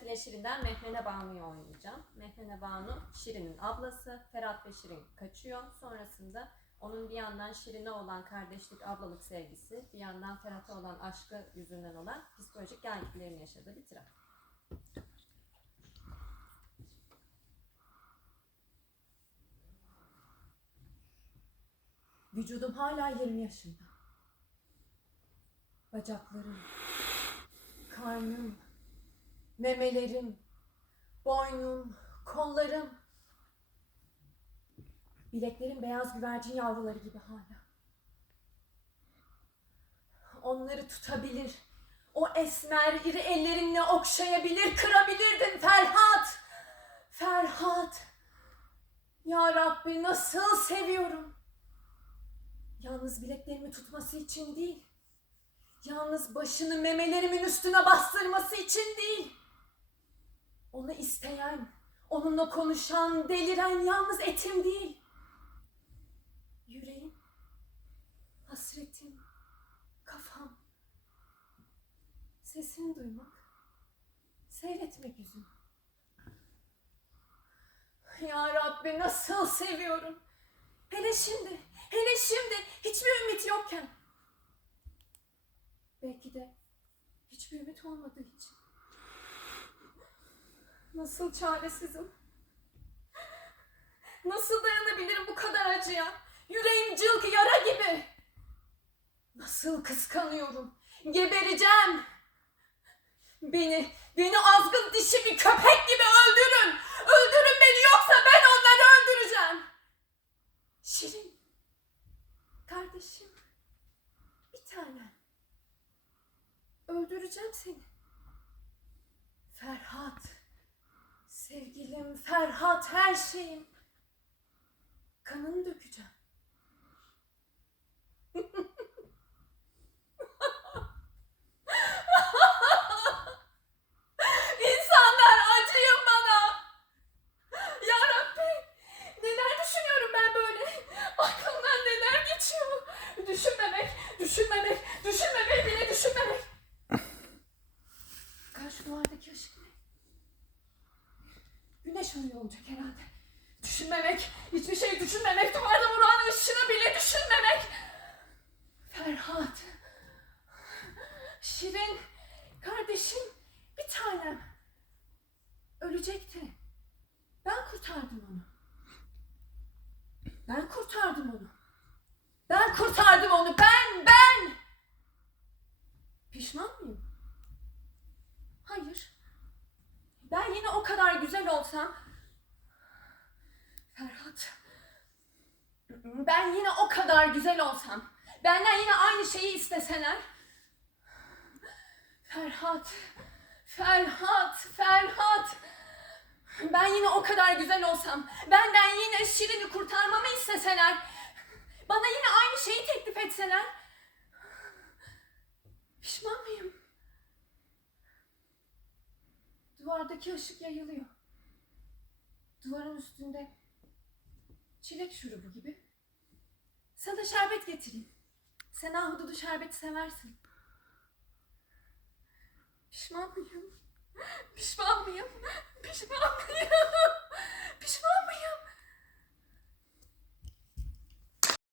Ferhat ile Şirin'den Mehrene Banu'yu oynayacağım. Mehrene Banu Şirin'in ablası. Ferhat ve Şirin kaçıyor. Sonrasında onun bir yandan Şirin'e olan kardeşlik, ablalık sevgisi, bir yandan Ferhat'a olan aşkı yüzünden olan psikolojik gelgilerini yaşadığı bir travma. Vücudum hala 20 yaşında. Bacaklarım, karnım, memelerim, boynum, kollarım. Bileklerim beyaz güvercin yavruları gibi hala. Onları tutabilir, o esmer iri ellerinle okşayabilir, kırabilirdin Ferhat. Ferhat. Ya Rabbi nasıl seviyorum. Yalnız bileklerimi tutması için değil. Yalnız başını memelerimin üstüne bastırması için değil. Onu isteyen, onunla konuşan, deliren yalnız etim değil. Yüreğim, hasretim, kafam. Sesini duymak, seyretmek yüzüm. Ya Rabbi nasıl seviyorum. Hele şimdi, hele şimdi hiçbir ümit yokken. Belki de hiçbir ümit olmadığı için. Nasıl çaresizim. Nasıl dayanabilirim bu kadar acıya? Yüreğim cılk yara gibi. Nasıl kıskanıyorum. Gebereceğim. Beni, beni azgın dişi bir köpek gibi öldürün. Öldürün beni yoksa ben onları öldüreceğim. Şirin. Kardeşim. Bir tane. Öldüreceğim seni. Ferhat. Sevgilim Ferhat her şeyim. Kanını dökeceğim. İnsanlar acıyın bana. Ya Rabbi, neler düşünüyorum ben böyle? Aklımdan neler geçiyor? Düşünmemek, düşünmemek, düşünmemek bile düşünmemek. Karşı duvardaki ışık ne? Arıyor olacak herhalde. Düşünmemek, hiçbir şey düşünmemek, duvarda vuran ışığı bile düşünmemek. Ferhat, Şirin, kardeşim, bir tanem. Ölecekti. Ben kurtardım onu. Ben kurtardım onu. Ben kurtardım onu. Ben, ben. Pişman mıyım? Hayır. Ben yine o kadar güzel olsam... Ferhat. Ben yine o kadar güzel olsam... Benden yine aynı şeyi isteseler... Ferhat. Ferhat. Ferhat. Ben yine o kadar güzel olsam, benden yine Şirin'i kurtarmamı isteseler, bana yine aynı şeyi teklif etseler, pişman mıyım? Duvardaki ışık yayılıyor. Duvarın üstünde çilek şurubu gibi. Sana şerbet getireyim. Sen ahududu şerbeti seversin. Pişman mıyım? Pişman mıyım? Pişman mıyım?